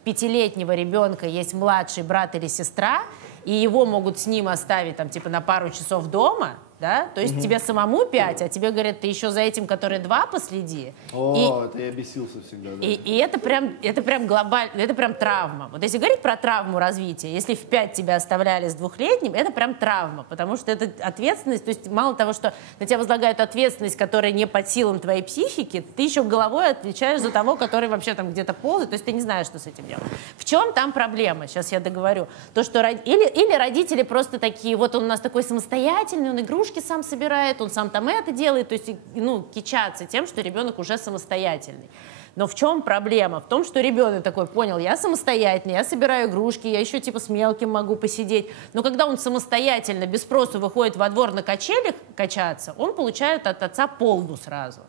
5-летнего ребенка есть младший брат или сестра, и его могут с ним оставить там, типа, на пару часов дома, да? То есть тебе самому 5, а тебе говорят, ты еще за этим, который 2, последи. Это я бесился всегда. Да. И это прям глобально, это прям травма. Вот если говорить про травму развития, если в 5 тебя оставляли с 2-летним, это прям травма, потому что это ответственность, то есть мало того, что на тебя возлагают ответственность, которая не под силам твоей психики, ты еще головой отвечаешь за того, который вообще там где-то ползает, то есть ты не знаешь, что с этим делать. В чем там проблема? Сейчас я договорю. То, что или родители просто такие, вот он у нас такой самостоятельный, он игрушки сам собирает, он сам там это делает, то есть, ну, кичаться тем, что ребенок уже самостоятельный. Но в чем проблема? В том, что ребенок такой понял, я самостоятельный, я собираю игрушки, я еще типа с мелким могу посидеть. Но когда он самостоятельно, без спросу выходит во двор на качелях качаться, он получает от отца полду сразу.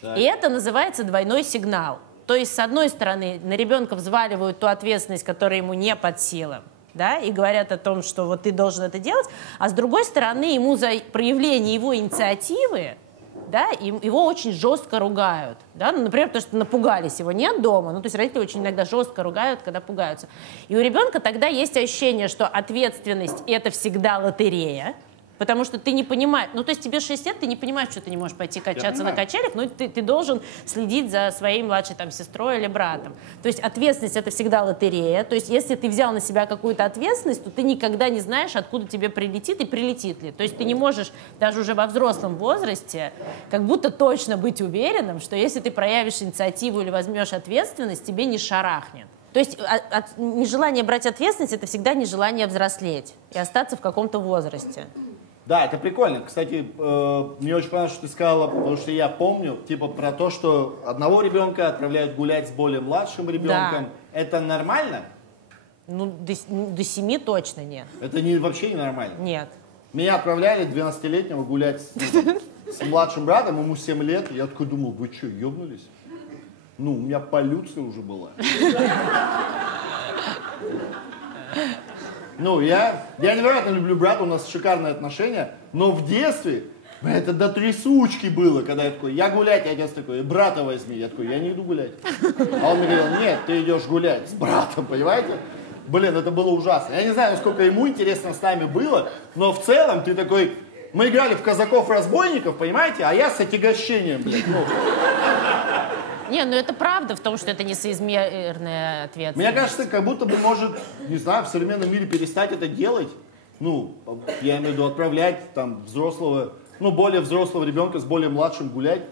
Так. И это называется двойной сигнал. То есть, с одной стороны, на ребенка взваливают ту ответственность, которая ему не под силам, да, и говорят о том, что вот ты должен это делать, а с другой стороны, ему за проявление его инициативы, да, его очень жестко ругают, да, ну, например, потому что напугались, его нет дома, ну, то есть родители очень иногда жестко ругают, когда пугаются. И у ребенка тогда есть ощущение, что ответственность — это всегда лотерея, потому что ты не понимаешь, ну, то есть тебе 6 лет, ты не понимаешь, что ты не можешь пойти качаться на качелях, но ты должен следить за своей младшей там сестрой или братом. То есть ответственность — это всегда лотерея, то есть если ты взял на себя какую-то ответственность, то ты никогда не знаешь, откуда тебе прилетит и прилетит ли. То есть ты не можешь даже уже во взрослом возрасте как будто точно быть уверенным, что если ты проявишь инициативу или возьмешь ответственность, тебе не шарахнет. То есть нежелание брать ответственность — это всегда нежелание взрослеть и остаться в каком-то возрасте. Да, это прикольно. Кстати, мне очень понравилось, что ты сказала, потому что я помню, типа, про то, что одного ребенка отправляют гулять с более младшим ребенком. Да. Это нормально? Ну, до 7 точно нет. Это вообще не нормально? Нет. Меня отправляли 12-летнего гулять с младшим братом, ему 7 лет. Я такой думал, вы что, ебнулись? Ну, у меня полюция уже была. Ну, я невероятно люблю брата, у нас шикарные отношения, но в детстве это до трясучки было, когда я такой, я гулять, а отец такой, брата возьми. Я такой, я не иду гулять. А он мне говорил, нет, ты идешь гулять с братом, понимаете? Блин, это было ужасно. Я не знаю, насколько ему интересно с нами было, но в целом ты такой, мы играли в казаков-разбойников, понимаете, а я с отягощением, блядь. Ну. Не, ну это правда в том, что это несоизмерная ответственность. Мне кажется, как будто бы может, не знаю, в современном мире перестать это делать. Ну, я имею в виду отправлять там взрослого, ну, более взрослого ребенка с более младшим гулять.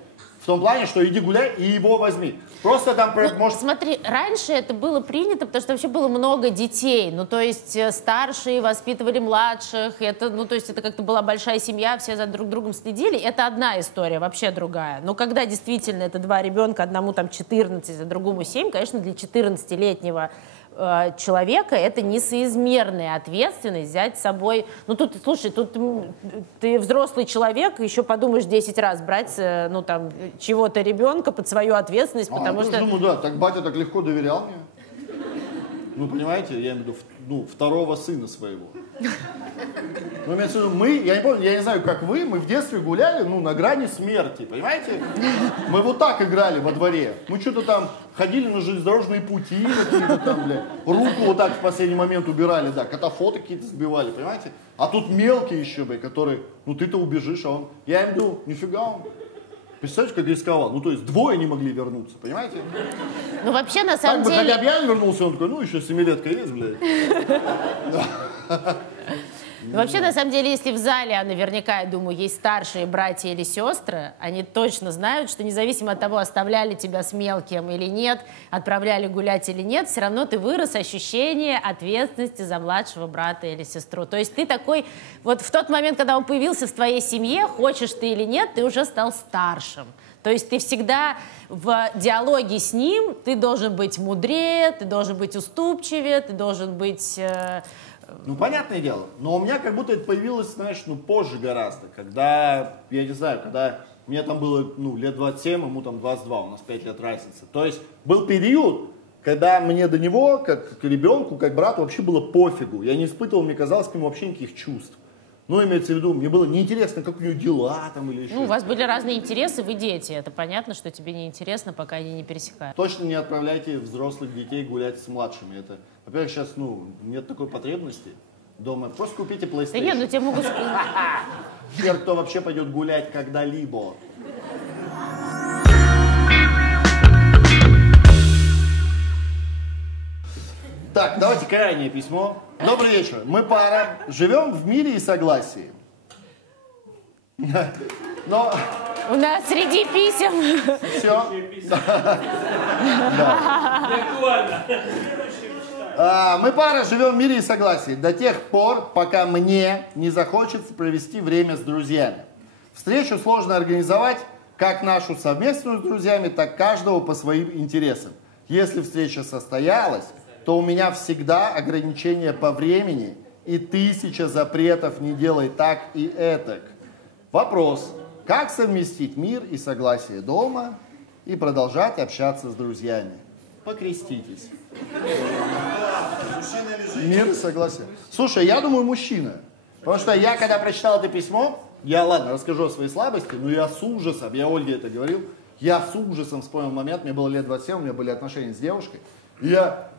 В том плане, что иди гуляй и его возьми. Просто там, может... Смотри, раньше это было принято, потому что вообще было много детей. Ну, то есть старшие воспитывали младших. Это, ну, то есть это как-то была большая семья, все за друг другом следили. Это одна история, вообще другая. Но когда действительно это два ребенка, одному там 14, а другому 7, конечно, для 14-летнего человека это несоизмерная ответственность взять с собой. Ну тут, слушай, тут ты взрослый человек, еще подумаешь 10 раз брать, ну там, чего-то ребенка под свою ответственность, потому что... Ну да, так батя так легко доверял мне. Ну понимаете, я имею в виду, ну, второго сына своего. Ну, имеется в виду, мы, я не помню, я не знаю, как вы, мы в детстве гуляли, ну, на грани смерти, понимаете? Мы вот так играли во дворе. Мы что-то там ходили на железнодорожные пути какие-то там, бля. Руку вот так в последний момент убирали, да, катафоты какие-то сбивали, понимаете? А тут мелкий еще, бля, который, ну, ты-то убежишь, а он, я им думаю, нифига он. Представляете, как рисковал? Ну, то есть двое не могли вернуться, понимаете? Ну, вообще, на самом деле... деле... Хотя бы я не вернулся, он такой, ну, еще семилетка есть, блядь. Вообще, на самом деле, если в зале, а наверняка, я думаю, есть старшие братья или сестры, они точно знают, что независимо от того, оставляли тебя с мелким или нет, отправляли гулять или нет, все равно ты вырос ощущение ответственности за младшего брата или сестру. То есть ты такой, вот в тот момент, когда он появился в твоей семье, хочешь ты или нет, ты уже стал старшим. То есть ты всегда в диалоге с ним, ты должен быть мудрее, ты должен быть уступчивее, ты должен быть... Ну, понятное дело, но у меня как будто это появилось, знаешь, ну, позже гораздо, когда, я не знаю, когда мне там было, ну, лет 27, ему там 22, у нас 5 лет разница. То есть был период, когда мне до него, как к ребенку, как брату, вообще было пофигу. Я не испытывал, мне казалось, к нему вообще никаких чувств. Ну, имеется в виду, мне было неинтересно, как у него дела там или еще. Ну, у вас были разные интересы, вы дети. Это понятно, что тебе неинтересно, пока они не пересекают. Точно не отправляйте взрослых детей гулять с младшими. Это, во-первых, сейчас, ну, нет такой потребности дома. Просто купите PlayStation. Да нет, ну тебе могут... Хер, кто вообще пойдет гулять когда-либо. Так, давайте крайнее письмо. Добрый вечер. Мы пара, живем в мире и согласии. Но... У нас среди писем... Все. Мы пара, живем в мире и согласии до тех пор, пока мне не захочется провести время с друзьями. Встречу сложно организовать как нашу совместную с друзьями, так каждого по своим интересам. Если встреча состоялась, то у меня всегда ограничения по времени и 1000 запретов не делай так и этак. Вопрос. Как совместить мир и согласие дома и продолжать общаться с друзьями? Покреститесь. Мир и согласие. Слушай, я думаю, мужчина. Потому что я, когда прочитал это письмо, я, ладно, расскажу о своей слабости, но я с ужасом, я Ольге это говорил, я с ужасом вспомнил момент, мне было лет 27, у меня были отношения с девушкой, и я...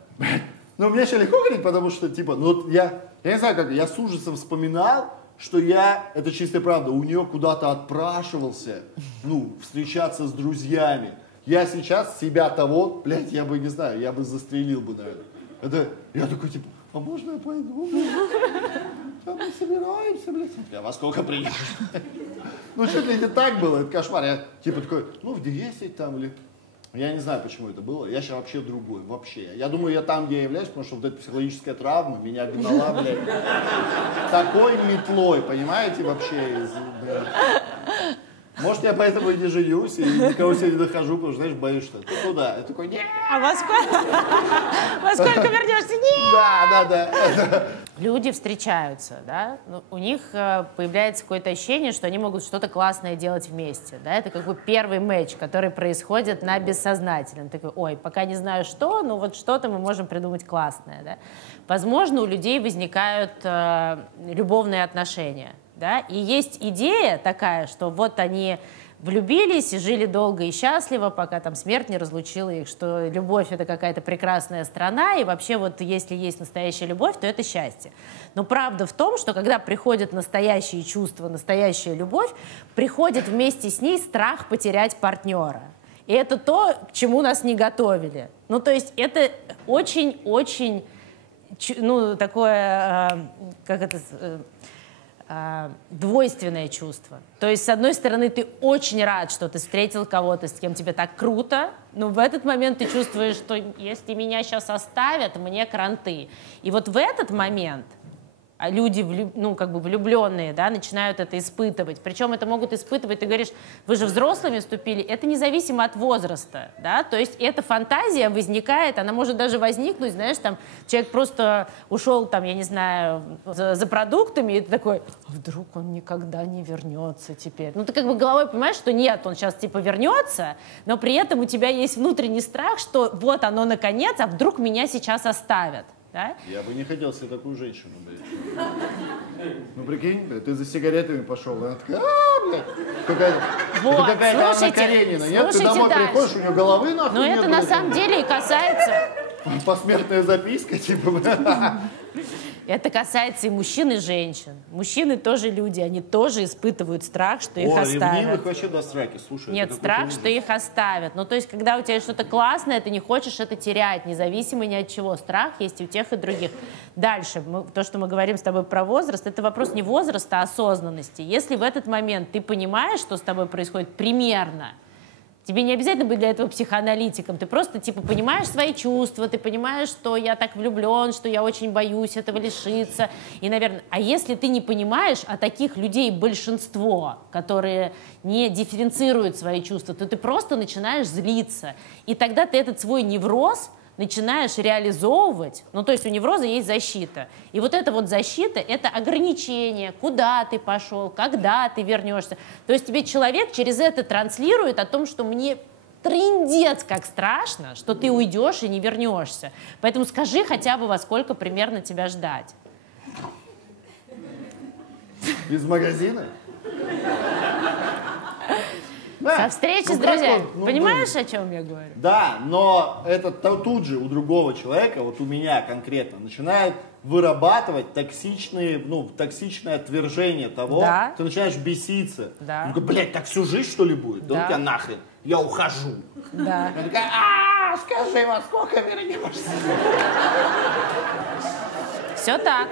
Ну, мне еще легко говорить, потому что, типа, ну, я не знаю, как, я с ужасом вспоминал, что я, это чистая правда, у нее куда-то отпрашивался, ну, встречаться с друзьями. Я сейчас себя того, блядь, я бы, не знаю, я бы застрелил бы, наверное. Это, я такой, типа, а можно я пойду? А мы собираемся, блядь. Я во сколько приехал? Ну, чуть ли не так было, это кошмар. Я, типа, такой, ну, в 10 там, или... Я не знаю, почему это было. Я сейчас вообще другой, вообще. Я думаю, я там, где я являюсь, потому что вот эта психологическая травма меня гнала, блядь, такой метлой, понимаете, вообще. Может, я поэтому и не женюсь, и никого себе не дохожу, потому что, знаешь, боюсь, что ты туда. Я такой, нет. А во сколько вернешься? Нет! Да. Люди встречаются, да, у них появляется какое-то ощущение, что они могут что-то классное делать вместе, да, это как бы первый матч, который происходит на бессознательном. Такой, ой, пока не знаю что, но вот что-то мы можем придумать классное, да. Возможно, у людей возникают любовные отношения, да, и есть идея такая, что вот они влюбились и жили долго и счастливо, пока там смерть не разлучила их, что любовь — это какая-то прекрасная страна, и вообще вот если есть настоящая любовь, то это счастье. Но правда в том, что когда приходят настоящие чувства, настоящая любовь, приходит вместе с ней страх потерять партнера. И это то, к чему нас не готовили. Ну, то есть это очень-очень, ну, такое, как это... двойственное чувство. То есть, с одной стороны, ты очень рад, что ты встретил кого-то, с кем тебе так круто, но в этот момент ты чувствуешь, что если меня сейчас оставят, мне кранты. И вот в этот момент люди, ну, как бы влюбленные, да, начинают это испытывать. Причем это могут испытывать, ты говоришь, вы же взрослыми вступили, это независимо от возраста, да, то есть эта фантазия возникает, она может даже возникнуть, знаешь, там, человек просто ушел, там, я не знаю, за продуктами, и ты такой, а вдруг он никогда не вернется теперь. Ну, ты как бы головой понимаешь, что нет, он сейчас, типа, вернется, но при этом у тебя есть внутренний страх, что вот оно, наконец, а вдруг меня сейчас оставят. Да? Я бы не хотел себе такую женщину, блядь. Ну, прикинь, блядь, ты за сигаретами пошел, и она такая, блядь, какая-то Анна Каренина. Нет, ты домой приходишь, у нее головы нахуй но нет. Но это на самом деле и касается... Посмертная записка, типа, блядь. Это касается и мужчин, и женщин. Мужчины тоже люди, они тоже испытывают страх, что их оставят. Ревнивых вообще до сраки, слушай. Нет, страх, что их оставят. Ну, то есть, когда у тебя есть что-то классное, ты не хочешь это терять, независимо ни от чего. Страх есть и у тех, и других. Дальше, то, что мы говорим с тобой про возраст, это вопрос не возраста, а осознанности. Если в этот момент ты понимаешь, что с тобой происходит примерно, тебе не обязательно быть для этого психоаналитиком. Ты просто, типа, понимаешь свои чувства, ты понимаешь, что я так влюблен, что я очень боюсь этого лишиться. И, наверное, а если ты не понимаешь, а таких людей большинство, которые не дифференцируют свои чувства, то ты просто начинаешь злиться. И тогда ты этот свой невроз начинаешь реализовывать, ну, то есть у невроза есть защита. И вот эта вот защита — это ограничение, куда ты пошел, когда ты вернешься. То есть тебе человек через это транслирует о том, что мне трындец как страшно, что ты уйдешь и не вернешься. Поэтому скажи хотя бы, во сколько примерно тебя ждать. Из магазина? Со встречи с друзьями. Понимаешь, о чем я говорю? Да, но это тут же у другого человека, вот у меня конкретно, начинает вырабатывать токсичное отвержение того, да. Ты начинаешь беситься. Да. Ну, блядь, так всю жизнь, что ли, будет? Да, у тебя нахрен, я ухожу. Да. Я такая, скажи, во сколько вернешься? Все так.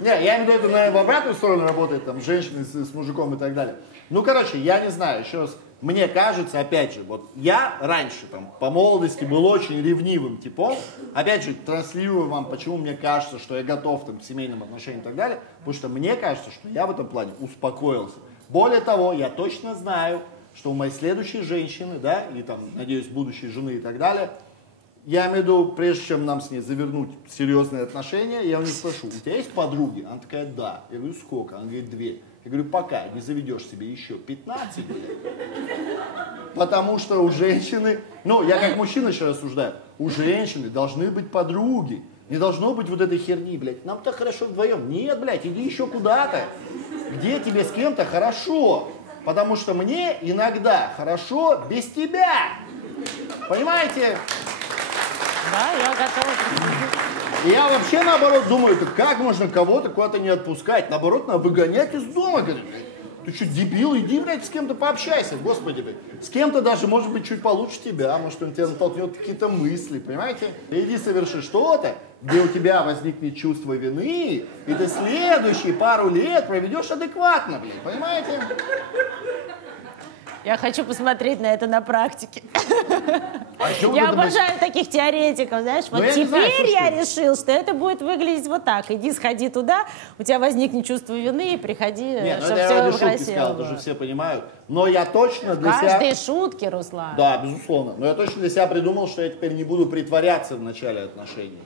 Не, я имею в виду, это, наверное, в обратную сторону работает, там, женщины с мужиком и так далее. Ну, короче, я не знаю, еще раз, мне кажется, опять же, вот я раньше, там, по молодости был очень ревнивым типом, опять же, транслирую вам, почему мне кажется, что я готов там, к семейным отношениям и так далее, потому что мне кажется, что я в этом плане успокоился. Более того, я точно знаю, что у моей следующей женщины, да, и там, надеюсь, будущей жены и так далее, я имею в виду, прежде чем нам с ней завернуть серьезные отношения, я у нее спрошу, у тебя есть подруги? Она такая, да. Я говорю, сколько? Она говорит, 2. Я говорю, пока не заведешь себе еще 15, потому что у женщины, ну, я как мужчина еще рассуждаю, у женщины должны быть подруги. Не должно быть вот этой херни, блядь, нам так хорошо вдвоем. Нет, блядь, иди еще куда-то, где тебе с кем-то хорошо. Потому что мне иногда хорошо без тебя. Понимаете? Да, я готова. Я вообще, наоборот, думаю, как можно кого-то куда-то не отпускать? Наоборот, надо выгонять из дома. Говорит, ты что, дебил? Иди, блядь, с кем-то пообщайся, господи, блядь. С кем-то даже, может быть, чуть получше тебя, может, он тебя натолкнет какие-то мысли, понимаете? Иди соверши что-то, где у тебя возникнет чувство вины, и ты следующие пару лет проведешь адекватно, блядь, понимаете? Я хочу посмотреть на это на практике. Я обожаю таких теоретиков, знаешь. Вот теперь я решил, что это будет выглядеть вот так. Иди, сходи туда, у тебя возникнет чувство вины, и приходи, чтобы все красиво было. Это же все понимают. Но я точно для себя... Каждые шутки, Руслан. Да, безусловно. Но я точно для себя придумал, что я теперь не буду притворяться в начале отношений.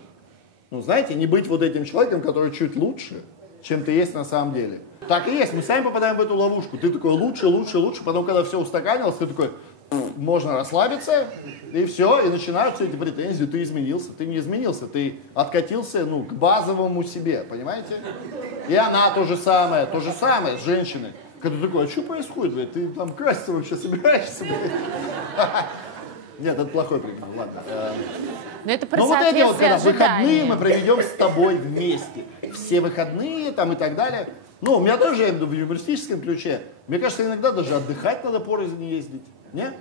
Ну, знаете, не быть вот этим человеком, который чуть лучше, чем ты есть на самом деле. Так и есть, мы сами попадаем в эту ловушку. Ты такой лучше, лучше, лучше, потом, когда все устаканилось, ты такой, можно расслабиться, и все, и начинаются эти претензии. Ты изменился, ты не изменился, ты откатился, ну, к базовому себе, понимаете? И она то же самое с женщиной. Когда ты такой, а что происходит, блядь, ты там краситься вообще собираешься, блядь? Нет, это плохой пример, ладно. Но это про вот эти вот, когда ожидания. выходные мы проведем с тобой вместе. Все выходные там и так далее. Ну, у меня тоже, я имею в виду, в юмористическом ключе. Мне кажется, иногда даже отдыхать надо порознь ездить. Нет?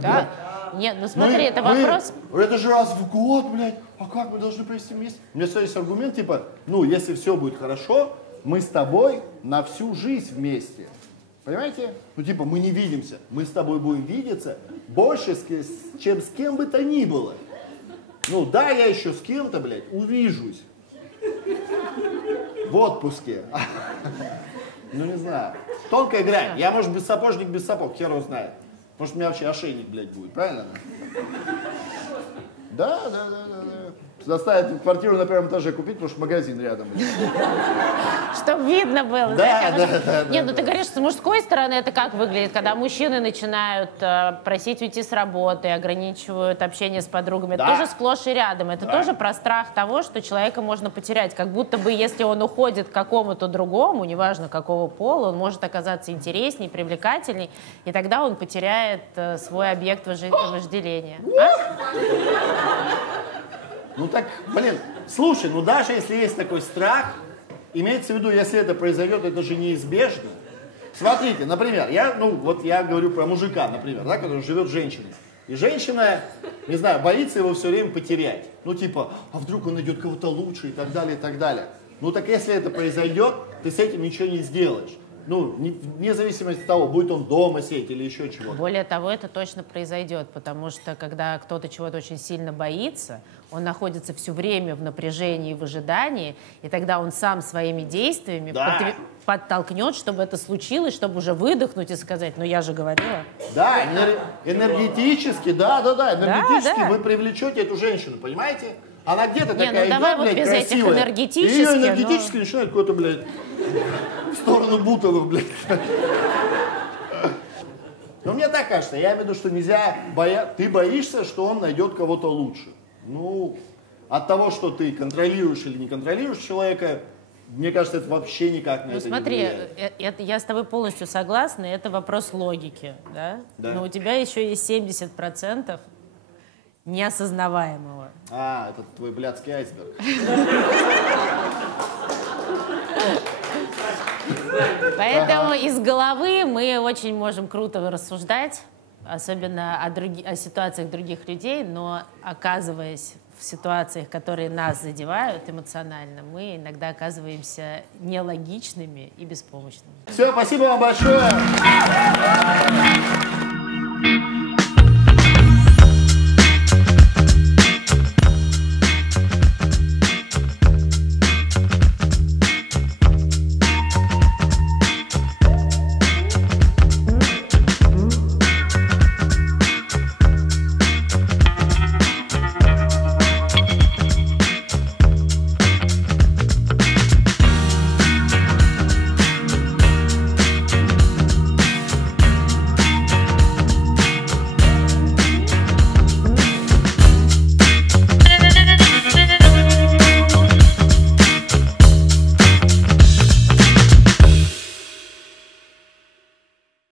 Да. Нет, ну смотри, это вопрос... Это же раз в год, блядь. А как мы должны провести вместе? У меня есть аргумент, типа, ну, если все будет хорошо, мы с тобой на всю жизнь вместе. Понимаете? Ну, типа, мы не видимся. Мы с тобой будем видеться больше, чем с кем бы то ни было. Ну, да, я еще с кем-то, блядь, увижусь. В отпуске. Ну, не знаю. Тонкая грань. Я, может, бессапожник без сапог, хер его знает. Может, у меня вообще ошейник, блядь, будет, правильно? Да. Заставить квартиру на первом этаже купить, потому что магазин рядом. Чтобы видно было. Да. Нет, ну ты говоришь, с мужской стороны это как выглядит, когда мужчины начинают просить уйти с работы, ограничивают общение с подругами. Это тоже сплошь и рядом. Это тоже про страх того, что человека можно потерять. Как будто бы, если он уходит к какому-то другому, неважно какого пола, он может оказаться интересней, привлекательней, и тогда он потеряет свой объект вожделения. Ну так, блин, слушай, ну даже если есть такой страх, имеется в виду, если это произойдет, это же неизбежно. Смотрите, например, я говорю про мужика, например, да, который живет с женщиной. И женщина, не знаю, боится его все время потерять. Ну типа, а вдруг он найдет кого-то лучше и так далее, и так далее. Ну так если это произойдет, ты с этим ничего не сделаешь. Ну, вне зависимости от того, будет он дома сидеть или еще чего-то. Более того, это точно произойдет, потому что когда кто-то чего-то очень сильно боится, он находится все время в напряжении и в ожидании, и тогда он сам своими действиями подтолкнет, чтобы это случилось, чтобы уже выдохнуть и сказать, ну я же говорила. Да, энергетически, энергетически вы привлечете эту женщину, понимаете? Она где-то такая идет, давай блядь, вот без красивая, этих энергетических, и ее энергетически начинает какой-то, блядь, в сторону Бутовых, блядь. Но мне так кажется, я имею в виду, что нельзя ты боишься, что он найдет кого-то лучше. Ну, от того, что ты контролируешь или не контролируешь человека, мне кажется, это вообще никак на это не влияет. Я с тобой полностью согласна, это вопрос логики, да? Но у тебя еще есть 70% неосознаваемого. Это твой блядский айсберг. Поэтому из головы мы очень можем круто рассуждать, особенно о ситуациях других людей, но оказываясь в ситуациях, которые нас задевают эмоционально, мы иногда оказываемся нелогичными и беспомощными. Все, спасибо вам большое.